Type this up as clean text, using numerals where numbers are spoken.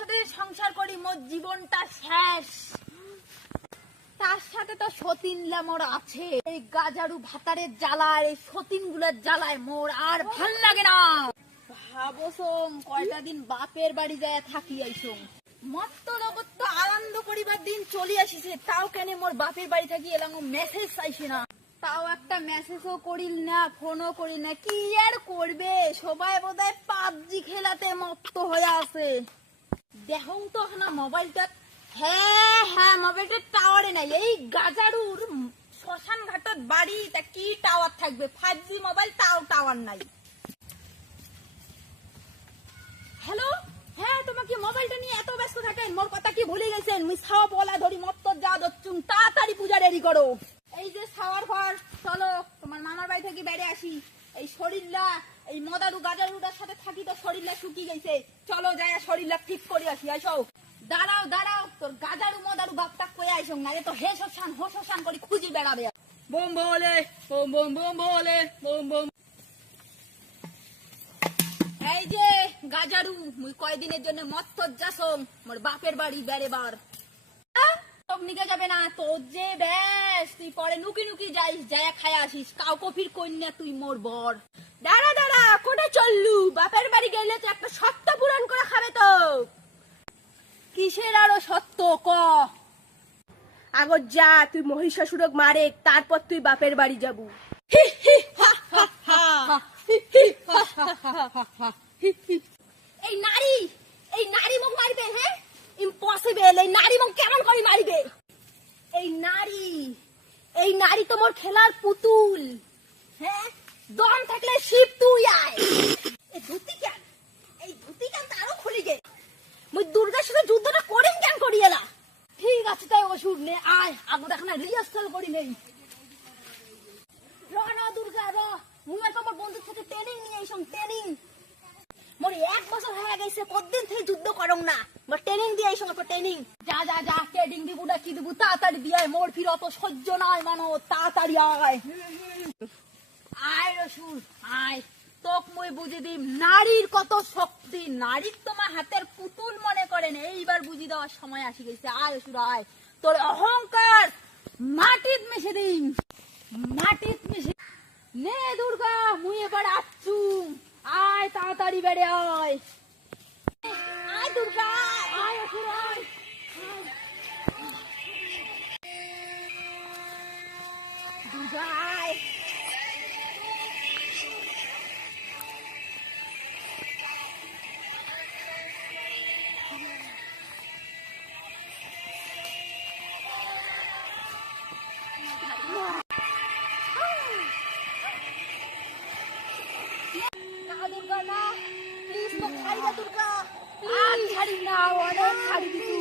সাথে সংসার করি মোর জীবনটা শেষ। তার সাথে তো সতীনলা মোর আছে। এই গাজারু ভাতারের জ্বালায়, এই সতীন গুলার জ্বালায় মোর আর ভাল লাগে না। ভাবছং কয়টা দিন বাপের বাড়ি যায় থাকি আইসং। মত্ত লগত তো আনন্দ করিবার দিন চলে আসিছে, তাও কেন মোর বাপের বাড়ি থাকি এলাম মেসেজ চাইছে না। তাও একটা মেসেজও করিল না, ফোনও করিল না। কি আর করবে, সবাই বোধহয় পাবজি খেলাতে মত্ত হয়ে আছে। দেখুন তো না মোবাইলটা, হ্যাঁ হ্যাঁ মোবাইলটা টাওয়ারে নাই। এই গাজারুর শ্মশান ঘাটত বাড়ি, তা কি টাওয়ার থাকবে? 5G মোবাইল, তাও টাওয়ার নাই। হ্যালো, হ্যাঁ তোমাকে মোবাইলটা নিয়ে এত ব্যস্ত থাকেন, মোর কথা কি ভুলে গেছেন? মুই ছাওয়া বলা ধরি মত্ত যা দচ্ছুম, তাড়াতাড়ি পূজা রেডি করো। এই যে ছাওয়ার পর চলো তোমার মামার বাড়ি থেকে বেড়ে আসি। এই শরীরটা এই মদারু গাজারুটার সাথে থাকি তো শরীরটা শুকিয়ে গেছে। চলো যাই শরীরটা ঠিক করে আসি। আসো। দাঁড়াও দাঁড়াও, তোর গাজারু মদারু বাপটা কয়ে আইসং না, তো হে শ্মশান হো শ্মশান করে খুঁজি বেড়াবে। বোম বলে বোম বোম বোম বলে বোম বোম। এই যে গাজারু, মুই কয়দিনের জন্য মত্ত যাসং মোর বাপের বাড়ি বেড়েবার। তোক নিকে যাবে না, তোর যে ব্যাস তুই পরে নুকি নুকি যাইস, যায় খায় আসিস। কাউ কফির কন্যা তুই মোর বর। দাঁড়া দাঁড়া, কোথায় চললু? বাপের বাড়ি গেলে তো একটা সত্য পূরণ করে খাবে তো। কিসের আরো সত্য ক? আগত যা, তুই মহিষাসুরক মারে, তারপর তুই বাপের বাড়ি যাবু। এই নারী, এই নারী মুখ মারিবে? হ্যাঁ ইম্পসিবল। এই নারী মুখ কেমন করে মারিবে? এই নারী, এই নারী তোমার খেলার পুতুল। হ্যাঁ দম থাকলে শিব তুই আয়। এই ধুতি কেন, এই ধুতি কেন তারও খুলি গে। মুই দুর্গার সাথে যুদ্ধটা করিম কেন করি এলা? ঠিক আছে তাই ওষুধ নে আয়, আগে এখন রিহার্সাল করি নেই। র না দুর্গা র, মুই আর তোমার বন্ধুর সাথে ট্রেনিং নিয়ে আইসং। ট্রেনিং মোর 1 বছর হয়ে গেছে, কতদিন থেকে যুদ্ধ করং না। মোর ট্রেনিং দিয়ে আইসং। ট্রেনিং যা যা যা, ট্রেনিং দিব না কি দিব, তাড়াতাড়ি দিয়ে মোর ফির অত সহ্য নাই মানো, তাড়াতাড়ি আয়। আয় রসুল আয়, তোক মই বুঝে দিম নারীর কত শক্তি। নারীর তোমার হাতের পুতুল মনে করেন, এইবার বুঝি দেওয়ার সময় আসি গেছে। আয় রসুল আয়, তোর অহংকার মাটিত মিশে দিম, মাটিত মিশে। নে দুর্গা, মুই এবার আসছু। আয় তাড়াতাড়ি বেড়ে আয়। আয় দুর্গা আয়, অসুর আয়। দুর্গা আয়। দুর্গা না, প্লিজ তো ছাড়ি না দুর্গা। আর ছাড়ি না, অনেক ছাড়ি দিতু।